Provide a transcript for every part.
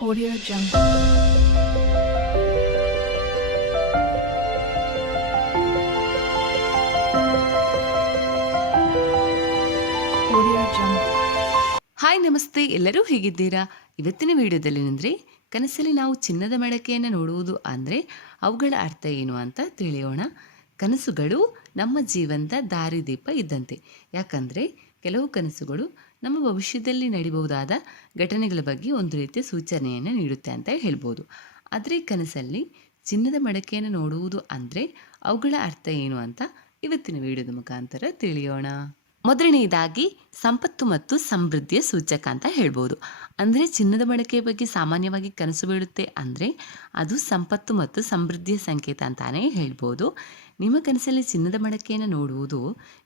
Audio Jungle. Audio Jungle. Hi ನಮಸ್ತೆ, ಎಲ್ಲರೂ ಹೇಗಿದ್ದೀರಾ? ಇವತ್ತಿನ ವಿಡಿಯೋದಲ್ಲಿ ಅಂದರೆ ಕನಸಲ್ಲಿ ನಾವು ಚಿನ್ನದ ಮಡಕೆಯನ್ನು ನೋಡುವುದು ಅಂದರೆ ಅವುಗಳ ಅರ್ಥ ಏನು ಅಂತ ತಿಳಿಯೋಣ. ಕನಸುಗಳು ನಮ್ಮ ಜೀವನದ ದಾರಿದೀಪ ಇದ್ದಂತೆ. ಯಾಕಂದರೆ ಕೆಲವು ಕನಸುಗಳು ನಮ್ಮ ಭವಿಷ್ಯದಲ್ಲಿ ನಡಿಬಹುದಾದ ಘಟನೆಗಳ ಬಗ್ಗೆ ಒಂದು ರೀತಿಯ ಸೂಚನೆಯನ್ನು ನೀಡುತ್ತೆ ಅಂತ ಹೇಳ್ಬೋದು. ಆದರೆ ಕನಸಲ್ಲಿ ಚಿನ್ನದ ಮಡಕೆಯನ್ನು ನೋಡುವುದು ಅಂದರೆ ಅವುಗಳ ಅರ್ಥ ಏನು ಅಂತ ಇವತ್ತಿನ ವಿಡಿಯೋದ ಮುಖಾಂತರ ತಿಳಿಯೋಣ. ಮೊದಲನೆಯದಾಗಿ ಸಂಪತ್ತು ಮತ್ತು ಸಮೃದ್ಧಿಯ ಸೂಚಕ ಅಂತ ಹೇಳ್ಬೋದು. ಅಂದರೆ ಚಿನ್ನದ ಮಡಕೆಯ ಬಗ್ಗೆ ಸಾಮಾನ್ಯವಾಗಿ ಕನಸು ಬೀಳುತ್ತೆ ಅಂದರೆ ಅದು ಸಂಪತ್ತು ಮತ್ತು ಸಮೃದ್ಧಿಯ ಸಂಕೇತ ಅಂತಾನೇ ಹೇಳ್ಬೋದು. ನಿಮ್ಮ ಕನಸಲ್ಲಿ ಚಿನ್ನದ ಮಡಕೆಯನ್ನು ನೋಡುವುದು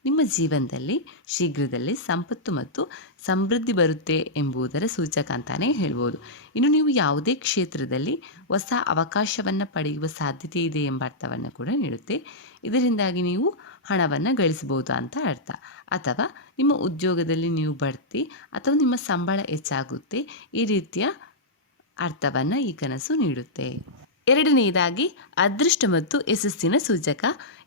ನಿಮ್ಮ ಜೀವನದಲ್ಲಿ ಶೀಘ್ರದಲ್ಲೇ ಸಂಪತ್ತು ಮತ್ತು ಸಮೃದ್ಧಿ ಬರುತ್ತೆ ಎಂಬುದರ ಸೂಚಕ ಅಂತಾನೇ ಹೇಳ್ಬೋದು. ಇನ್ನು ನೀವು ಯಾವುದೇ ಕ್ಷೇತ್ರದಲ್ಲಿ ಹೊಸ ಅವಕಾಶವನ್ನು ಪಡೆಯುವ ಸಾಧ್ಯತೆ ಇದೆ ಎಂಬ ಅರ್ಥವನ್ನು ಕೂಡ ನೀಡುತ್ತೆ. ಇದರಿಂದಾಗಿ ನೀವು ಹಣವನ್ನು ಗಳಿಸಬಹುದು ಅಂತ ಅರ್ಥ. ಅಥವಾ ನಿಮ್ಮ ಉದ್ಯೋಗದಲ್ಲಿ ನೀವು ಬಡ್ತಿ ಅಥವಾ ನಿಮ್ಮ ಸಂಬಳ ಹೆಚ್ಚಾಗುತ್ತೆ, ಈ ರೀತಿಯ ಅರ್ಥವನ್ನು ಈ ಕನಸು ನೀಡುತ್ತೆ. ಎರಡನೆಯದಾಗಿ ಅದೃಷ್ಟ ಮತ್ತು ಯಶಸ್ಸಿನ ಸೂಚಕ.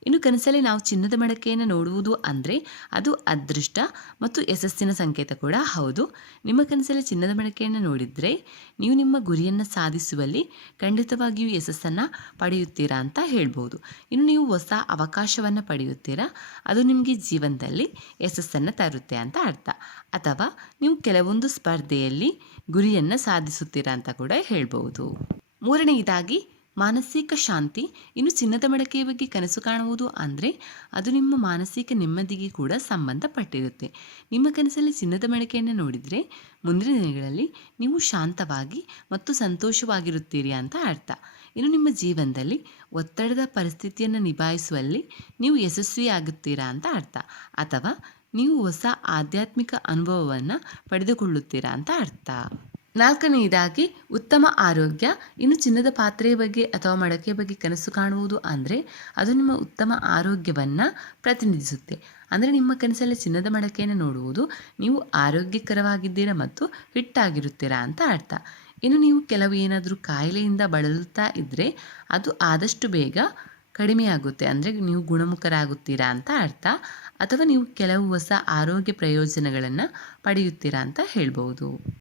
ಇನ್ನು ಕನಸಲ್ಲಿ ನಾವು ಚಿನ್ನದ ಮಡಕೆಯನ್ನು ನೋಡುವುದು ಅಂದರೆ ಅದು ಅದೃಷ್ಟ ಮತ್ತು ಯಶಸ್ಸಿನ ಸಂಕೇತ ಕೂಡ ಹೌದು. ನಿಮ್ಮ ಕನಸಲ್ಲಿ ಚಿನ್ನದ ಮಡಕೆಯನ್ನು ನೋಡಿದರೆ ನೀವು ನಿಮ್ಮ ಗುರಿಯನ್ನು ಸಾಧಿಸುವಲ್ಲಿ ಖಂಡಿತವಾಗಿಯೂ ಯಶಸ್ಸನ್ನು ಪಡೆಯುತ್ತೀರಾ ಅಂತ ಹೇಳ್ಬೋದು. ಇನ್ನು ನೀವು ಹೊಸ ಅವಕಾಶವನ್ನು ಪಡೆಯುತ್ತೀರಾ, ಅದು ನಿಮಗೆ ಜೀವನದಲ್ಲಿ ಯಶಸ್ಸನ್ನು ತರುತ್ತೆ ಅಂತ ಅರ್ಥ. ಅಥವಾ ನೀವು ಕೆಲವೊಂದು ಸ್ಪರ್ಧೆಯಲ್ಲಿ ಗುರಿಯನ್ನು ಸಾಧಿಸುತ್ತೀರಾ ಅಂತ ಕೂಡ ಹೇಳ್ಬೋದು. ಮೂರನೆಯದಾಗಿ ಮಾನಸಿಕ ಶಾಂತಿ. ಇನ್ನು ಚಿನ್ನದ ಮಡಕೆಯ ಬಗ್ಗೆ ಕನಸು ಕಾಣುವುದು ಅಂದರೆ ಅದು ನಿಮ್ಮ ಮಾನಸಿಕ ನೆಮ್ಮದಿಗೆ ಕೂಡ ಸಂಬಂಧಪಟ್ಟಿರುತ್ತೆ. ನಿಮ್ಮ ಕನಸಲ್ಲಿ ಚಿನ್ನದ ಮಡಕೆಯನ್ನು ನೋಡಿದರೆ ಮುಂದಿನ ದಿನಗಳಲ್ಲಿ ನೀವು ಶಾಂತವಾಗಿ ಮತ್ತು ಸಂತೋಷವಾಗಿರುತ್ತೀರಿ ಅಂತ ಅರ್ಥ. ಇನ್ನು ನಿಮ್ಮ ಜೀವನದಲ್ಲಿ ಒತ್ತಡದ ಪರಿಸ್ಥಿತಿಯನ್ನು ನಿಭಾಯಿಸುವಲ್ಲಿ ನೀವು ಯಶಸ್ವಿಯಾಗುತ್ತೀರಾ ಅಂತ ಅರ್ಥ. ಅಥವಾ ನೀವು ಹೊಸ ಆಧ್ಯಾತ್ಮಿಕ ಅನುಭವವನ್ನು ಪಡೆದುಕೊಳ್ಳುತ್ತೀರಾ ಅಂತ ಅರ್ಥ. ನಾಲ್ಕನೆಯದಾಗಿ ಉತ್ತಮ ಆರೋಗ್ಯ. ಇನ್ನು ಚಿನ್ನದ ಪಾತ್ರೆಯ ಬಗ್ಗೆ ಅಥವಾ ಮಡಕೆಯ ಬಗ್ಗೆ ಕನಸು ಕಾಣುವುದು ಅಂದರೆ ಅದು ನಿಮ್ಮ ಉತ್ತಮ ಆರೋಗ್ಯವನ್ನು ಪ್ರತಿನಿಧಿಸುತ್ತೆ. ಅಂದರೆ ನಿಮ್ಮ ಕನಸಲ್ಲಿ ಚಿನ್ನದ ಮಡಕೆಯನ್ನು ನೋಡುವುದು ನೀವು ಆರೋಗ್ಯಕರವಾಗಿದ್ದೀರಾ ಮತ್ತು ಫಿಟ್ ಆಗಿರುತ್ತೀರಾ ಅಂತ ಅರ್ಥ. ಇನ್ನು ನೀವು ಕೆಲವು ಏನಾದರೂ ಕಾಯಿಲೆಯಿಂದ ಬಳಲುತ್ತಾ ಇದ್ದರೆ ಅದು ಆದಷ್ಟು ಬೇಗ ಕಡಿಮೆಯಾಗುತ್ತೆ, ಅಂದರೆ ನೀವು ಗುಣಮುಖರಾಗುತ್ತೀರಾ ಅಂತ ಅರ್ಥ. ಅಥವಾ ನೀವು ಕೆಲವು ಹೊಸ ಆರೋಗ್ಯ ಪ್ರಯೋಜನಗಳನ್ನು ಪಡೆಯುತ್ತೀರಾ ಅಂತ ಹೇಳ್ಬೋದು.